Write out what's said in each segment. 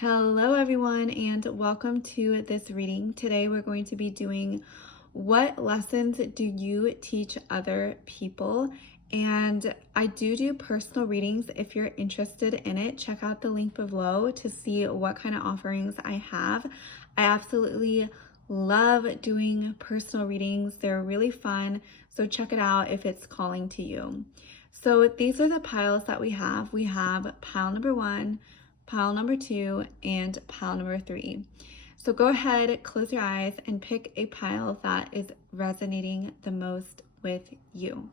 Hello everyone and welcome to this reading. Today we're going to be doing what lessons do you teach other people? And I do personal readings. If you're interested in it, check out the link below to see what kind of offerings I have. I absolutely love doing personal readings. They're really fun. So check it out if it's calling to you. So these are the piles that we have. We have pile number 1, pile number 2, and pile number 3. So go ahead, close your eyes, and pick a pile that is resonating the most with you.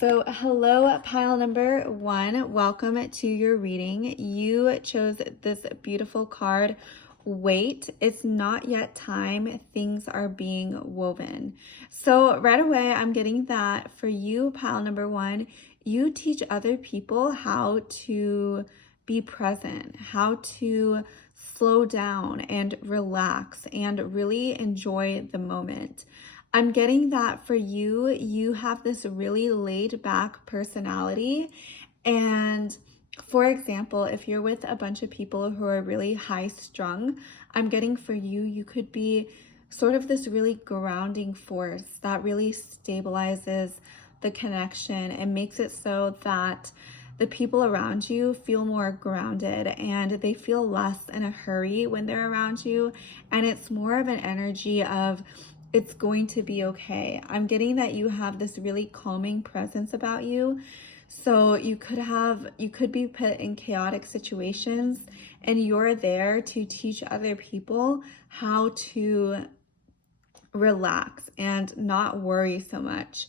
So hello, pile number 1. Welcome to your reading. You chose this beautiful card. Wait, it's not yet time. Things are being woven. So right away, I'm getting that for you, pile number 1. You teach other people how to be present, how to slow down and relax and really enjoy the moment. I'm getting that for you. You have this really laid back personality. And for example, if you're with a bunch of people who are really high strung, I'm getting for you, you could be sort of this really grounding force that really stabilizes the connection and makes it so that the people around you feel more grounded and they feel less in a hurry when they're around you. And it's more of an energy of, it's going to be okay. I'm getting that you have this really calming presence about you. So you could be put in chaotic situations and you're there to teach other people how to relax and not worry so much.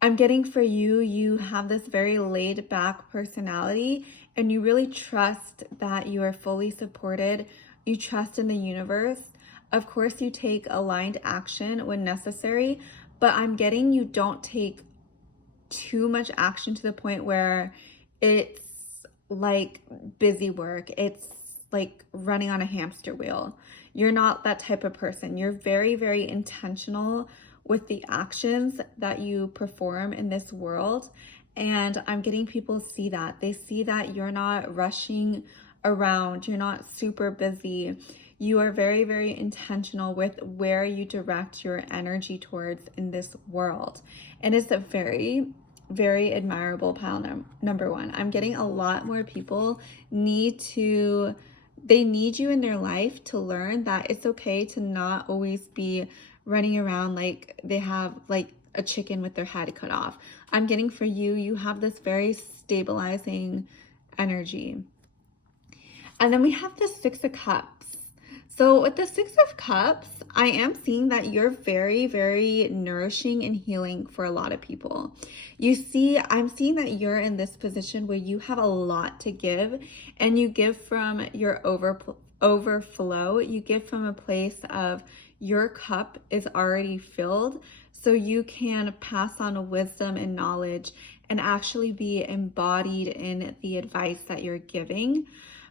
I'm getting for you, you have this very laid back personality and you really trust that you are fully supported. You trust in the universe. Of course, you take aligned action when necessary, but I'm getting you don't take too much action to the point where it's like busy work. It's like running on a hamster wheel. You're not that type of person. You're very, very intentional with the actions that you perform in this world. And I'm getting people see that. They see that you're not rushing around. You're not super busy. You are very, very intentional with where you direct your energy towards in this world. And it's a very, very admirable pile number 1. I'm getting a lot more people they need you in their life to learn that it's okay to not always be running around like they have like a chicken with their head cut off. I'm getting for you, you have this very stabilizing energy. And then we have the 6 of Cups. So with the 6 of Cups, I am seeing that you're very, very nourishing and healing for a lot of people. I'm seeing that you're in this position where you have a lot to give and you give from your overflow. You give from a place of your cup is already filled, so you can pass on wisdom and knowledge and actually be embodied in the advice that you're giving,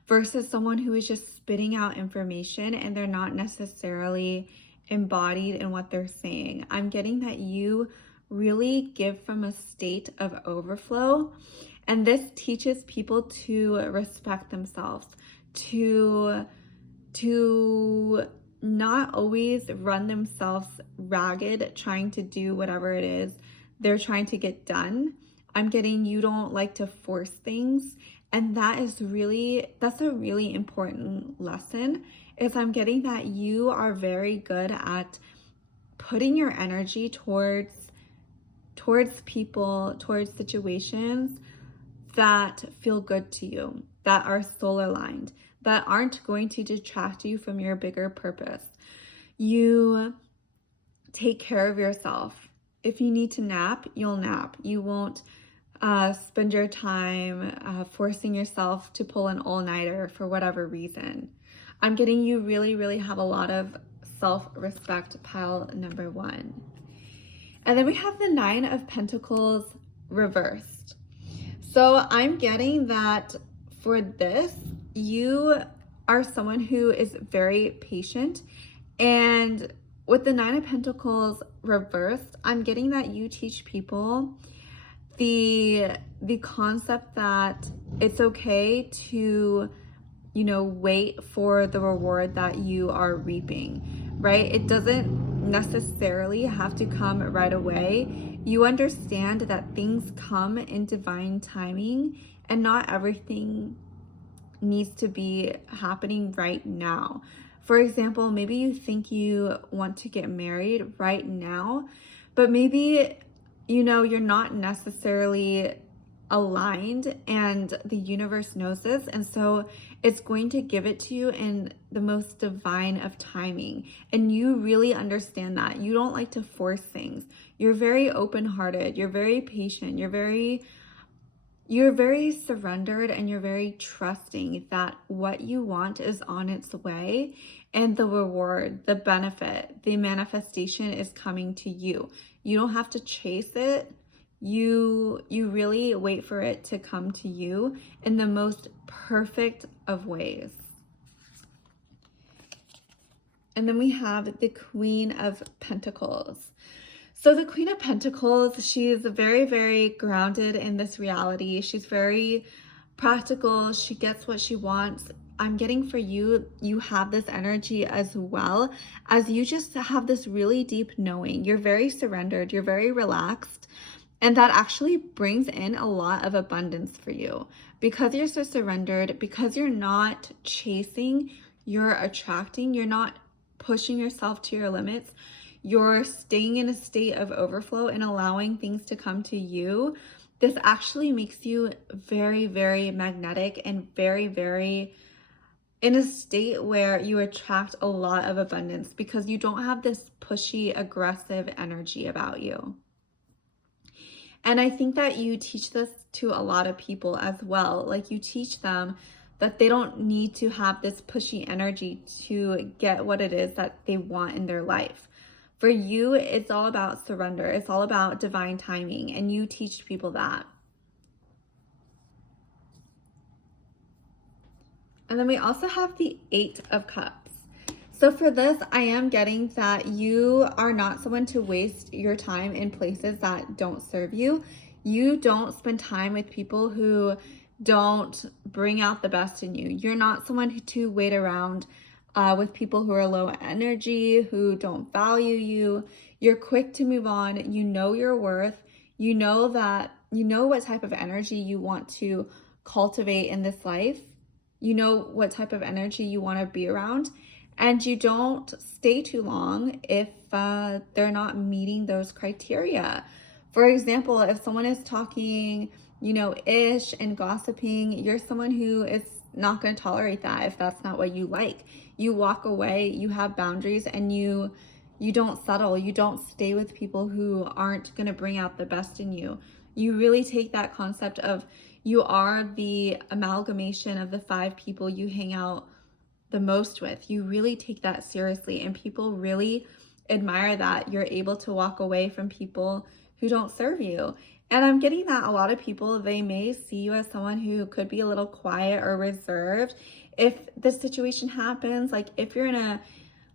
versus someone who is just spitting out information and they're not necessarily embodied in what they're saying. I'm getting that you really give from a state of overflow, and this teaches people to respect themselves, to not always run themselves ragged trying to do whatever it is they're trying to get done. I'm getting you don't like to force things. And that's a really important lesson, is I'm getting that you are very good at putting your energy towards people, towards situations that feel good to you, that are soul aligned, that aren't going to detract you from your bigger purpose. You take care of yourself. If you need to nap, you'll nap. You won't spend your time forcing yourself to pull an all-nighter for whatever reason. I'm getting you really, really have a lot of self-respect, pile number 1. And then we have the 9 of Pentacles reversed. So I'm getting that for this, you are someone who is very patient and with the Nine of Pentacles reversed, I'm getting that you teach people the concept that it's okay to, you know, wait for the reward that you are reaping, right? It doesn't necessarily have to come right away. You understand that things come in divine timing and not everything needs to be happening right now. For example, maybe you think you want to get married right now, but maybe, you know, you're not necessarily aligned and the universe knows this, and so it's going to give it to you in the most divine of timing, and you really understand that. You don't like to force things. You're very open-hearted, you're very patient, you're very surrendered, and you're very trusting that what you want is on its way, and the reward, the benefit, the manifestation is coming to you. You don't have to chase it. You really wait for it to come to you in the most perfect of ways. And then we have the Queen of Pentacles. So the Queen of Pentacles, she is very, very grounded in this reality. She's very practical. She gets what she wants. I'm getting for you, you have this energy as well, as you just have this really deep knowing. You're very surrendered. You're very relaxed. And that actually brings in a lot of abundance for you. Because you're so surrendered, because you're not chasing, you're attracting, you're not pushing yourself to your limits. You're staying in a state of overflow and allowing things to come to you. This actually makes you very, very magnetic and very, very in a state where you attract a lot of abundance because you don't have this pushy, aggressive energy about you. And I think that you teach this to a lot of people as well. Like, you teach them that they don't need to have this pushy energy to get what it is that they want in their life. For you, it's all about surrender. It's all about divine timing, and you teach people that. And then we also have the Eight of Cups. So for this, I am getting that you are not someone to waste your time in places that don't serve you. You don't spend time with people who don't bring out the best in you. You're not someone to wait around with people who are low energy, who don't value you. You're quick to move on. You know your worth. You know that, you know what type of energy you want to cultivate in this life. You know what type of energy you want to be around. And you don't stay too long if they're not meeting those criteria. For example, if someone is talking, you know, ish and gossiping, you're someone who is not going to tolerate that if that's not what you like. You walk away, you have boundaries, and you don't settle. You don't stay with people who aren't going to bring out the best in you. You really take that concept of you are the amalgamation of the 5 people you hang out the most with. You really take that seriously, and people really admire that you're able to walk away from people who don't serve you. And I'm getting that a lot of people, they may see you as someone who could be a little quiet or reserved. If this situation happens, like if you're in a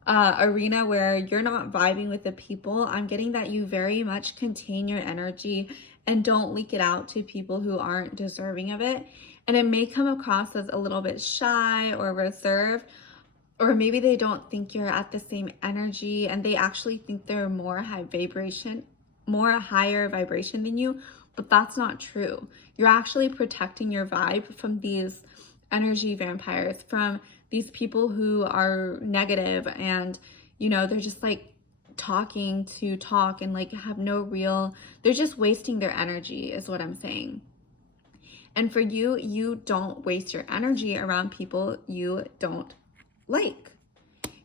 arena where you're not vibing with the people, I'm getting that you very much contain your energy and don't leak it out to people who aren't deserving of it. And it may come across as a little bit shy or reserved, or maybe they don't think you're at the same energy and they actually think they're more higher vibration than you, but that's not true. You're actually protecting your vibe from these energy vampires, from these people who are negative and, you know, they're just like talking to talk and like have no real, they're just wasting their energy is what I'm saying. And for you, you don't waste your energy around people you don't like.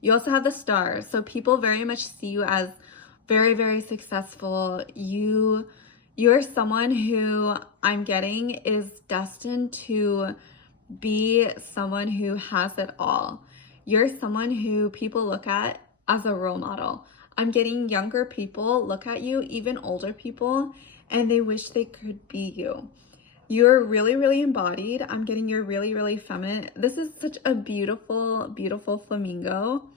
You also have the stars. So people very much see you as very, very successful. You're someone who I'm getting is destined to be someone who has it all. You're someone who people look at as a role model. I'm getting younger people look at you, even older people, and they wish they could be you. You're really, really embodied. I'm getting you're really, really feminine. This is such a beautiful, beautiful flamingo.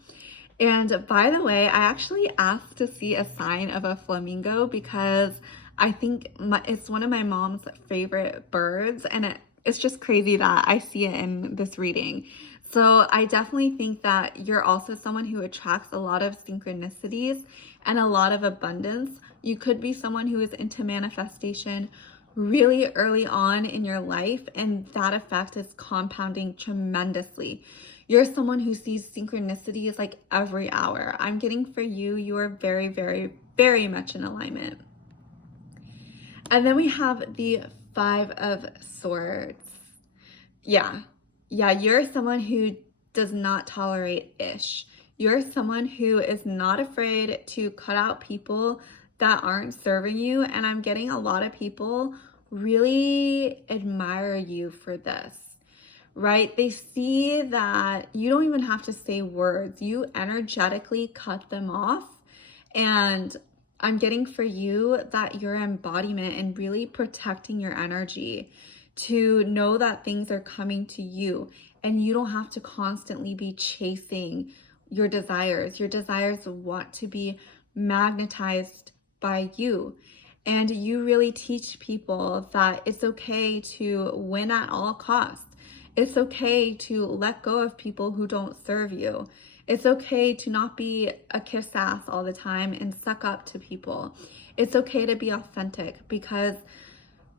And by the way, I actually asked to see a sign of a flamingo because I think it's one of my mom's favorite birds, and it's just crazy that I see it in this reading. So I definitely think that you're also someone who attracts a lot of synchronicities and a lot of abundance. You could be someone who is into manifestation really early on in your life, and that effect is compounding tremendously. You're someone who sees synchronicities like every hour. I'm getting for you, you are very, very, very much in alignment. And then we have the Five of Swords. Yeah, you're someone who does not tolerate ish. You're someone who is not afraid to cut out people that aren't serving you. And I'm getting a lot of people really admire you for this, right? They see that you don't even have to say words. You energetically cut them off. And I'm getting for you that your embodiment and really protecting your energy to know that things are coming to you and you don't have to constantly be chasing your desires. Your desires want to be magnetized by you. And you really teach people that it's okay to win at all costs. It's okay to let go of people who don't serve you. It's okay to not be a kiss ass all the time and suck up to people. It's okay to be authentic, because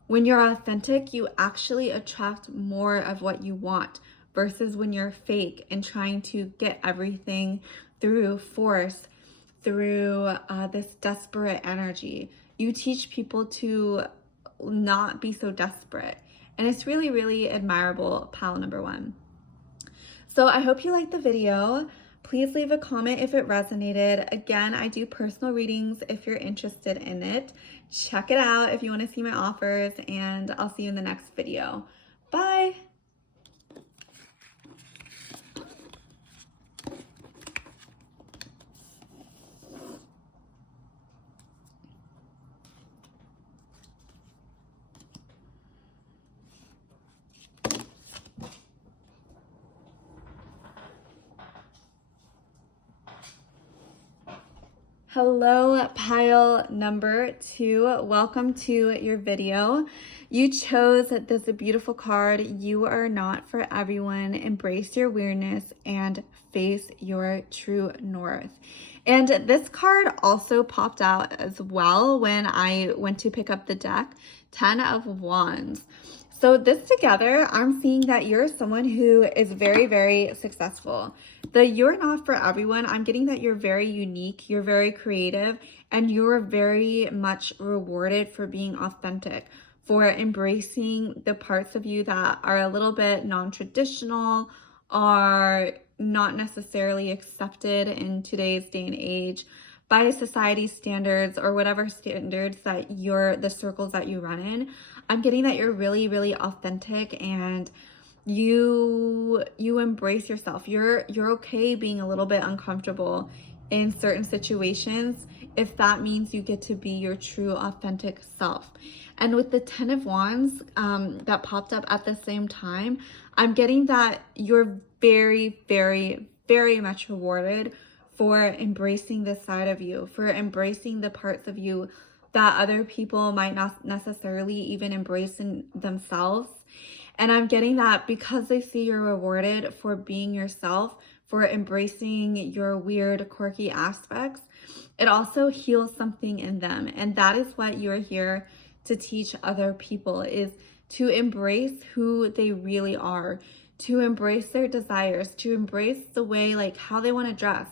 when you're authentic, you actually attract more of what you want versus when you're fake and trying to get everything through force, through this desperate energy. You teach people to not be so desperate. And it's really, really admirable, pile number one. So I hope you liked the video. Please leave a comment if it resonated. Again, I do personal readings if you're interested in it. Check it out if you want to see my offers, and I'll see you in the next video. Bye. Hello, pile number two. Welcome to your video. You chose this beautiful card. You are not for everyone. Embrace your weirdness and face your true north. And this card also popped out as well when I went to pick up the deck, 10 of Wands. So this together, I'm seeing that you're someone who is very, very successful. The you're not for everyone, I'm getting that you're very unique, you're very creative, and you're very much rewarded for being authentic, for embracing the parts of you that are a little bit non-traditional, are not necessarily accepted in today's day and age by society standards or whatever standards that the circles that you run in. I'm getting that you're really, really authentic, and you embrace yourself. You're okay being a little bit uncomfortable in certain situations if that means you get to be your true authentic self. And with the 10 of Wands that popped up at the same time, I'm getting that you're very, very, very much rewarded for embracing this side of you, for embracing the parts of you that other people might not necessarily even embrace in themselves. And I'm getting that because they see you're rewarded for being yourself, for embracing your weird, quirky aspects, it also heals something in them. And that is what you're here to teach other people, is to embrace who they really are, to embrace their desires, to embrace the way, like how they want to dress,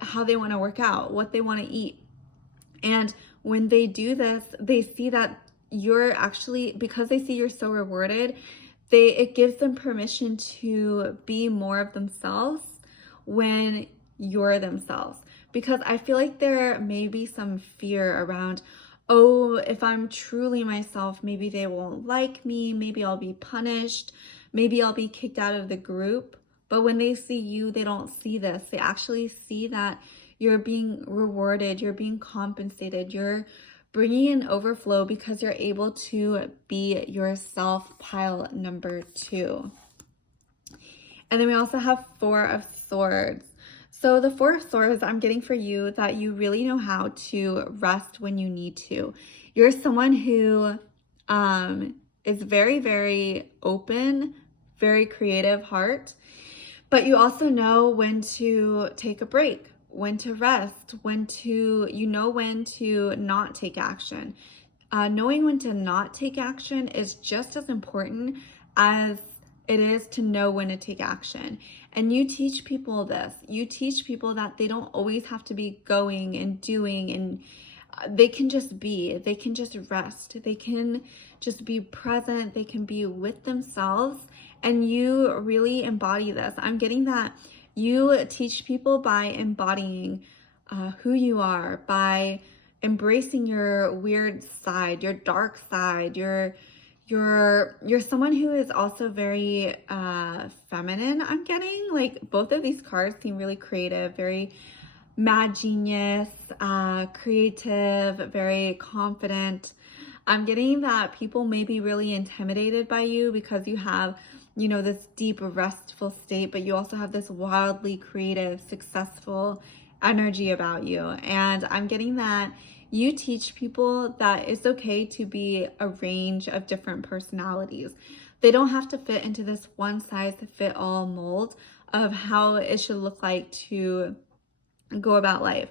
how they want to work out, what they want to eat. And when they do this, they see that you're actually, because they see you're so rewarded, it gives them permission to be more of themselves when you're themselves. Because I feel like there may be some fear around, oh, if I'm truly myself, maybe they won't like me, maybe I'll be punished, maybe I'll be kicked out of the group. But when they see you, they don't see this. They actually see that you're being rewarded, you're being compensated, you're bringing in overflow because you're able to be yourself, pile number two. And then we also have 4 of Swords. So the Four of Swords, I'm getting for you that you really know how to rest when you need to. You're someone who is very, very open, very creative heart, but you also know when to take a break, when to rest, when to not take action. Knowing when to not take action is just as important as it is to know when to take action. And you teach people this. You teach people that they don't always have to be going and doing, and they can just be. They can just rest. They can just be present. They can be with themselves. And you really embody this. I'm getting that you teach people by embodying who you are, by embracing your weird side, your dark side. You're someone who is also very feminine. I'm getting like both of these cards seem really creative, very mad genius, creative, very confident. I'm getting that people may be really intimidated by you because you have, this deep restful state, but you also have this wildly creative, successful energy about you. And I'm getting that you teach people that it's okay to be a range of different personalities. They don't have to fit into this one size fit all mold of how it should look like to go about life.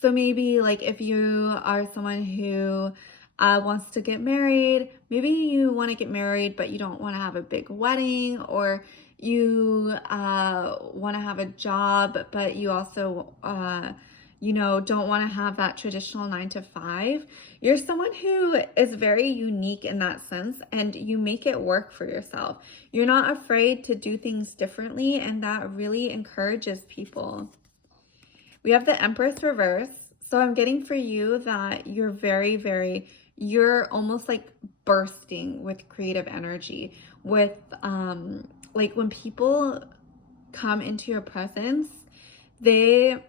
So maybe like if you are someone who wants to get married, maybe you want to get married but you don't want to have a big wedding, or you want to have a job but you also don't want to have that traditional 9 to 5. You're someone who is very unique in that sense, and you make it work for yourself. You're not afraid to do things differently, and that really encourages people. We have the Empress reverse. So I'm getting for you that you're very, very, you're almost like bursting with creative energy. With like when people come into your presence, they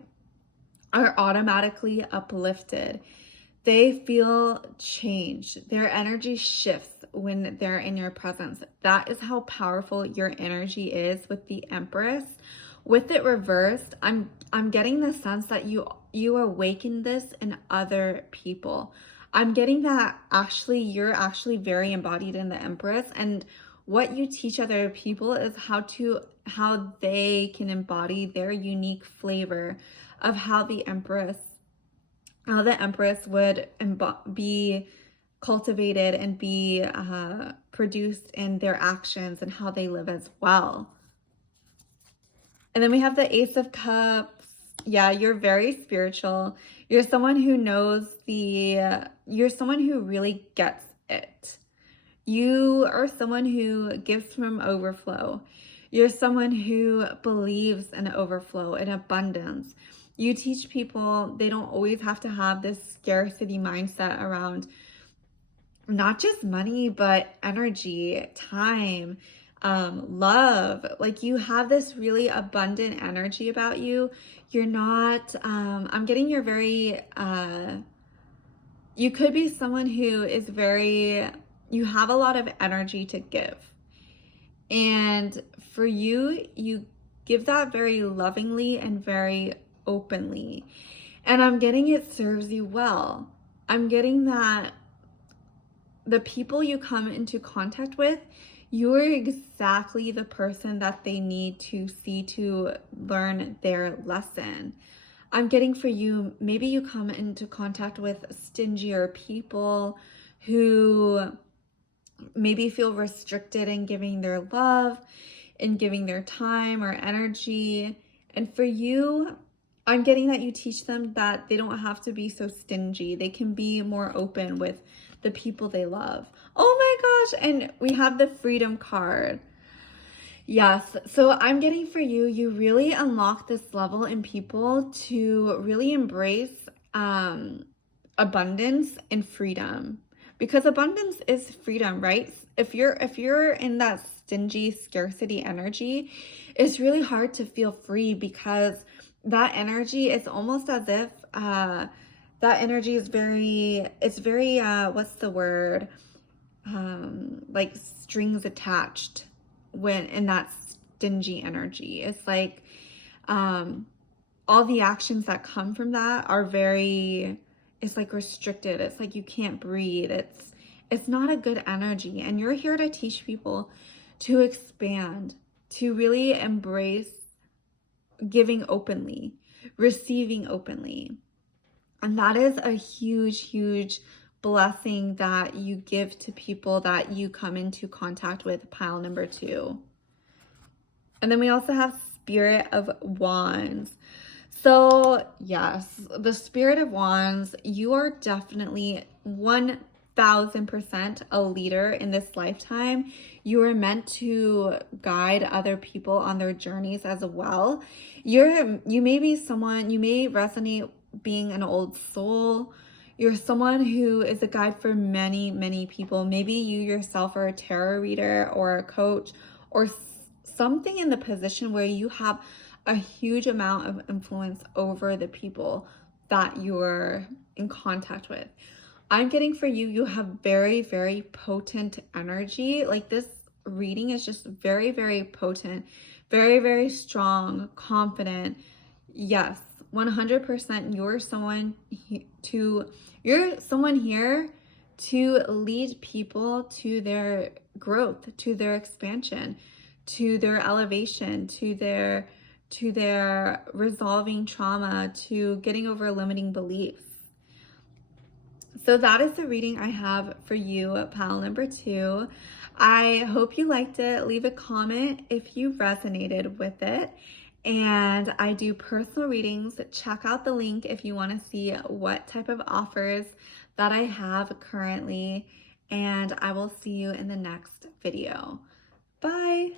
are automatically uplifted. They feel change. Their energy shifts when they're in your presence. That is how powerful your energy is with the Empress. With it reversed, I'm getting the sense that you awaken this in other people. I'm getting that you're actually very embodied in the Empress, and what you teach other people is how they can embody their unique flavor of how the Empress would be cultivated and be produced in their actions and how they live as well. And then we have the Ace of Cups. Yeah, you're very spiritual. You're someone who you're someone who really gets it. You are someone who gives from overflow. You're someone who believes in overflow and abundance. You teach people they don't always have to have this scarcity mindset around not just money, but energy, time, love. Like you have this really abundant energy about you. You're not, I'm getting you're very, you could be someone who is you have a lot of energy to give. And for you, you give that very lovingly and very openly. And I'm getting it serves you well. I'm getting that the people you come into contact with, you're exactly the person that they need to see to learn their lesson. I'm getting for you, maybe you come into contact with stingier people who maybe feel restricted in giving their love, in giving their time or energy. And for you, I'm getting that you teach them that they don't have to be so stingy. They can be more open with the people they love. Oh my gosh, and we have the Freedom card. Yes, so I'm getting for you, you really unlock this level in people to really embrace abundance and freedom, because abundance is freedom, right? If you're in that stingy scarcity energy, it's really hard to feel free, because that energy is almost as if that energy is it's very what's the word, like strings attached when in that stingy energy. It's like all the actions that come from that are very, it's like restricted. It's like you can't breathe. It's not a good energy. And you're here to teach people to expand, to really embrace giving openly, receiving openly. And that is a huge, huge blessing that you give to people that you come into contact with, pile number 2. And then we also have Spirit of Wands. So yes, the Spirit of Wands, you are definitely 1000% a leader in this lifetime. You are meant to guide other people on their journeys as well. You may be someone, you may resonate being an old soul. You're someone who is a guide for many, many people. Maybe you yourself are a tarot reader or a coach or something in the position where you have a huge amount of influence over the people that you're in contact with. I'm getting for you, you have very, very potent energy. Like this reading is just very, very potent, very, very strong, confident. Yes, 100% you're someone here to lead people to their growth, to their expansion, to their elevation, to their resolving trauma, to getting over limiting beliefs. So that is the reading I have for you, pile number 2. I hope you liked it. Leave a comment if you resonated with it. And I do personal readings. Check out the link if you want to see what type of offers that I have currently. And I will see you in the next video. Bye.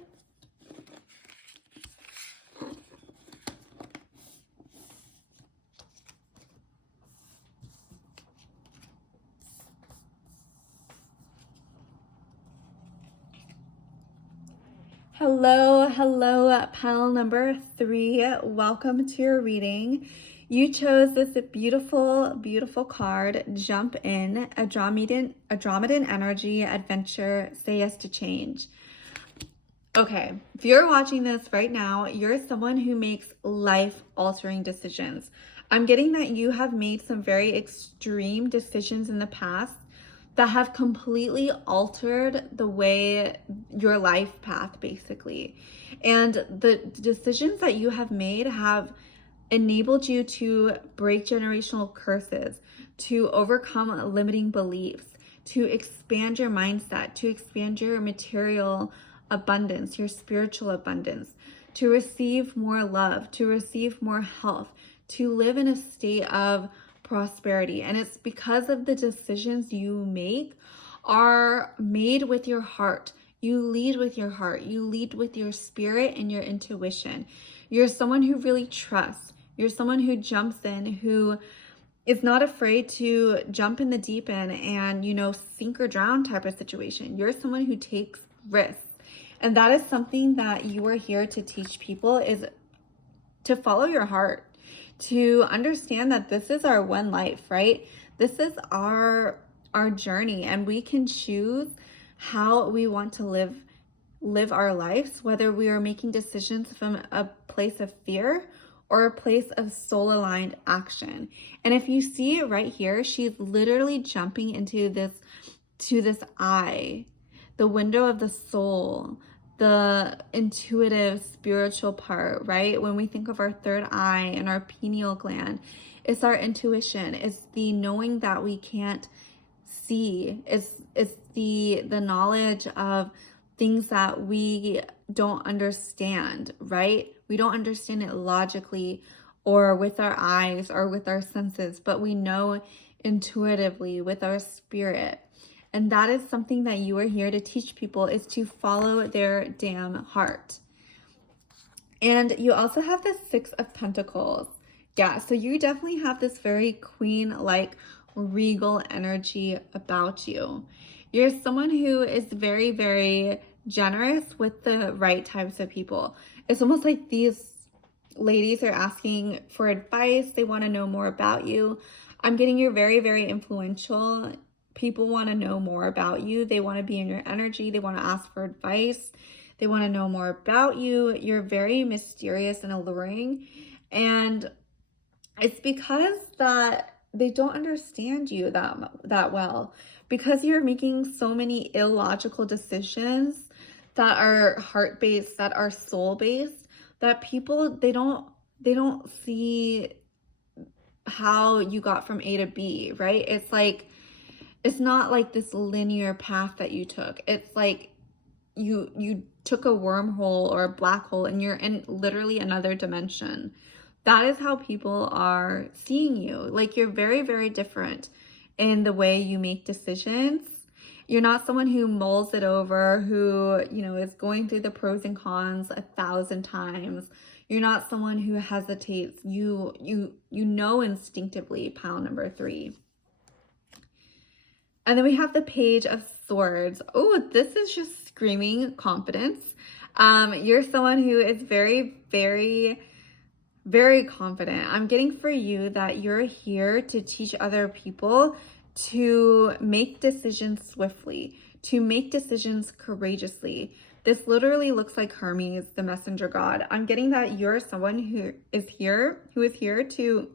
Hello, pile number 3. Welcome to your reading. You chose this beautiful, beautiful card, Jump In, Andromedan energy, adventure, say yes to change. Okay, if you're watching this right now, you're someone who makes life-altering decisions. I'm getting that you have made some very extreme decisions in the past that have completely altered the way your life path, basically. And the decisions that you have made have enabled you to break generational curses, to overcome limiting beliefs, to expand your mindset, to expand your material abundance, your spiritual abundance, to receive more love, to receive more health, to live in a state of prosperity. And it's because of the decisions you make are made with your heart. You lead with your heart. You lead with your spirit and your intuition. You're someone who really trusts. You're someone who jumps in, who is not afraid to jump in the deep end and, sink or drown type of situation. You're someone who takes risks. And that is something that you are here to teach people, is to follow your heart, to understand that this is our one life, right? This is our journey, and we can choose how we want to live our lives, whether we are making decisions from a place of fear or a place of soul-aligned action. And if you see it right here, she's literally jumping into this eye, the window of the soul, the intuitive spiritual part, right? When we think of our third eye and our pineal gland, it's our intuition. It's the knowing that we can't see. It's the knowledge of things that we don't understand, right? We don't understand it logically or with our eyes or with our senses, but we know intuitively with our spirit. And that is something that you are here to teach people, is to follow their damn heart. And you also have the 6 of Pentacles. Yeah, so you definitely have this very queen-like regal energy about you. You're someone who is very, very generous with the right types of people. It's almost like these ladies are asking for advice. They want to know more about you. I'm getting you're very, very influential. People want to know more about you. They want to be in your energy. They want to ask for advice. They want to know more about you. You're very mysterious and alluring. And it's because that they don't understand you that well, because you're making so many illogical decisions that are heart-based, that are soul-based, that people they don't see how you got from A to B, right? It's like it's not like this linear path that you took. It's like you took a wormhole or a black hole and you're in literally another dimension. That is how people are seeing you. Like, you're very, very different in the way you make decisions. You're not someone who mulls it over, who, is going through the pros and cons 1,000 times. You're not someone who hesitates. You know instinctively, pile number 3. And then we have the Page of Swords. Oh, this is just screaming confidence. You're someone who is very, very, very confident. I'm getting for you that you're here to teach other people to make decisions swiftly, to make decisions courageously. This literally looks like Hermes, the messenger god. I'm getting that you're someone who is here to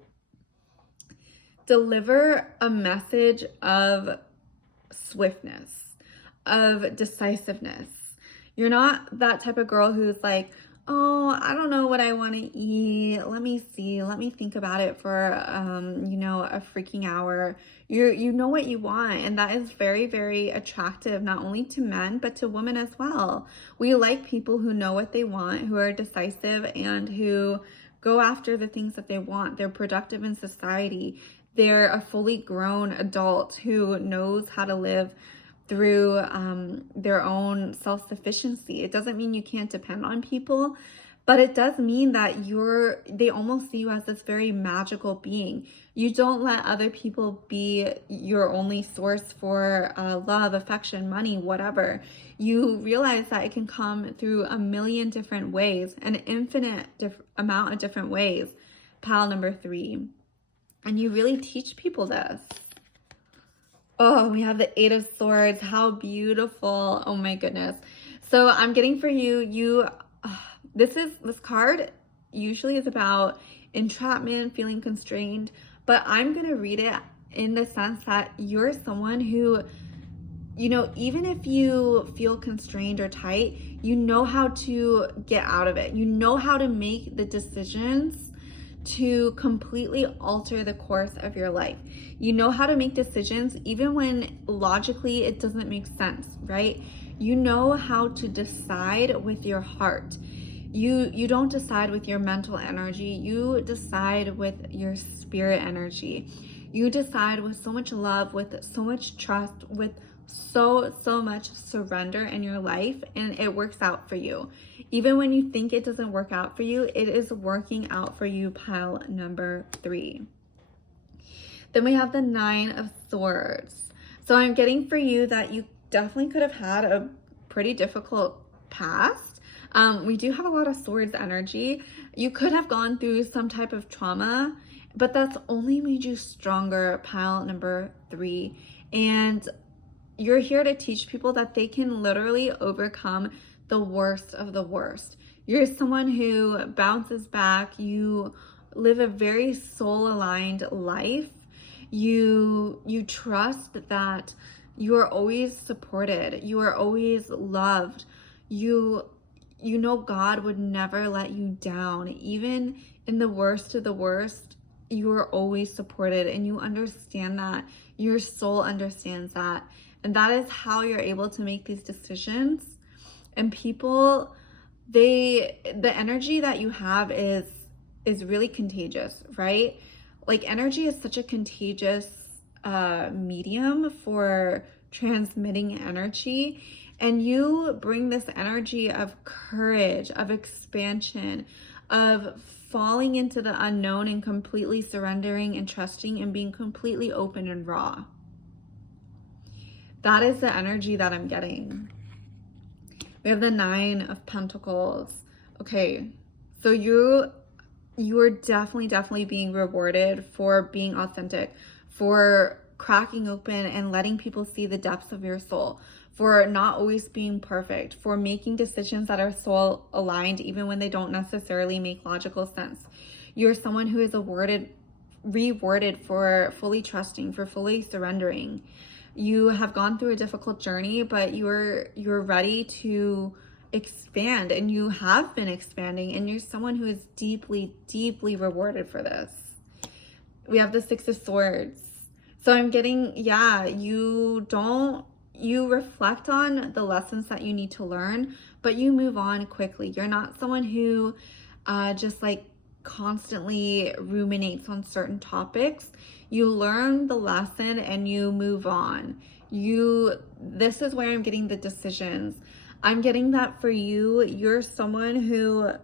deliver a message of swiftness, of decisiveness. You're not that type of girl who's like, oh, I don't know what I want to eat. Let me see. Let me think about it for, a freaking hour. You know what you want. And that is very, very attractive, not only to men, but to women as well. We like people who know what they want, who are decisive, and who go after the things that they want. They're productive in society. They're a fully grown adult who knows how to live through their own self-sufficiency. It doesn't mean you can't depend on people, but it does mean that they almost see you as this very magical being. You don't let other people be your only source for love, affection, money, whatever. You realize that it can come through a million different ways, an infinite amount of different ways, pile number 3. And you really teach people this. Oh, we have the 8 of Swords. How beautiful. Oh my goodness. So I'm getting for you, this card usually is about entrapment, feeling constrained, but I'm going to read it in the sense that you're someone who, even if you feel constrained or tight, you know how to get out of it. You know how to make the decisions to completely alter the course of your life. You know how to make decisions even when logically it doesn't make sense, right? You know how to decide with your heart. You don't decide with your mental energy. You decide with your spirit energy. You decide with so much love, with so much trust, with so much surrender in your life, and it works out for you. Even when you think it doesn't work out for you, it is working out for you, pile number 3. Then we have the 9 of Swords. So I'm getting for you that you definitely could have had a pretty difficult past. We do have a lot of Swords energy. You could have gone through some type of trauma, but that's only made you stronger, pile number 3. And you're here to teach people that they can literally overcome the worst of the worst. You're someone who bounces back. You live a very soul-aligned life. You trust that you are always supported. You are always loved. You know God would never let you down. Even in the worst of the worst, you are always supported, and you understand that. Your soul understands that. And that is how you're able to make these decisions. And people, the energy that you have is really contagious, right? Like, energy is such a contagious medium for transmitting energy. And you bring this energy of courage, of expansion, of falling into the unknown and completely surrendering and trusting and being completely open and raw. That is the energy that I'm getting. We have the 9 of Pentacles. Okay, so you are definitely being rewarded for being authentic, for cracking open and letting people see the depths of your soul, for not always being perfect, for making decisions that are soul aligned even when they don't necessarily make logical sense. You're someone who is rewarded for fully trusting, for fully surrendering. You have gone through a difficult journey, but you're ready to expand, and you have been expanding, and you're someone who is deeply, deeply rewarded for this. We have the Six of Swords. So I'm getting, yeah, you reflect on the lessons that you need to learn, but you move on quickly. You're not someone who just like constantly ruminates on certain topics. You learn the lesson and you move on. This is where I'm getting the decisions. I'm getting that for you. You're someone who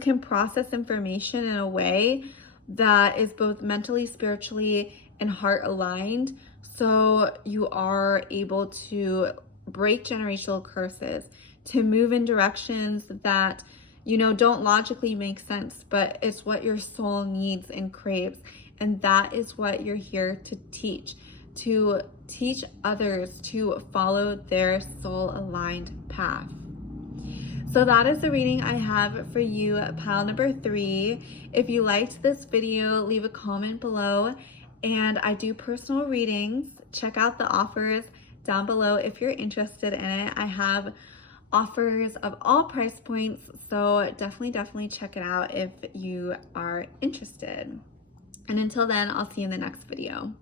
can process information in a way that is both mentally, spiritually, and heart aligned. So you are able to break generational curses, to move in directions that, don't logically make sense, but it's what your soul needs and craves. And that is what you're here to teach others to follow their soul aligned path. So that is the reading I have for you, pile number 3. If you liked this video, leave a comment below. And I do personal readings. Check out the offers down below if you're interested in it. I have offers of all price points, so definitely check it out if you are interested. And until then, I'll see you in the next video.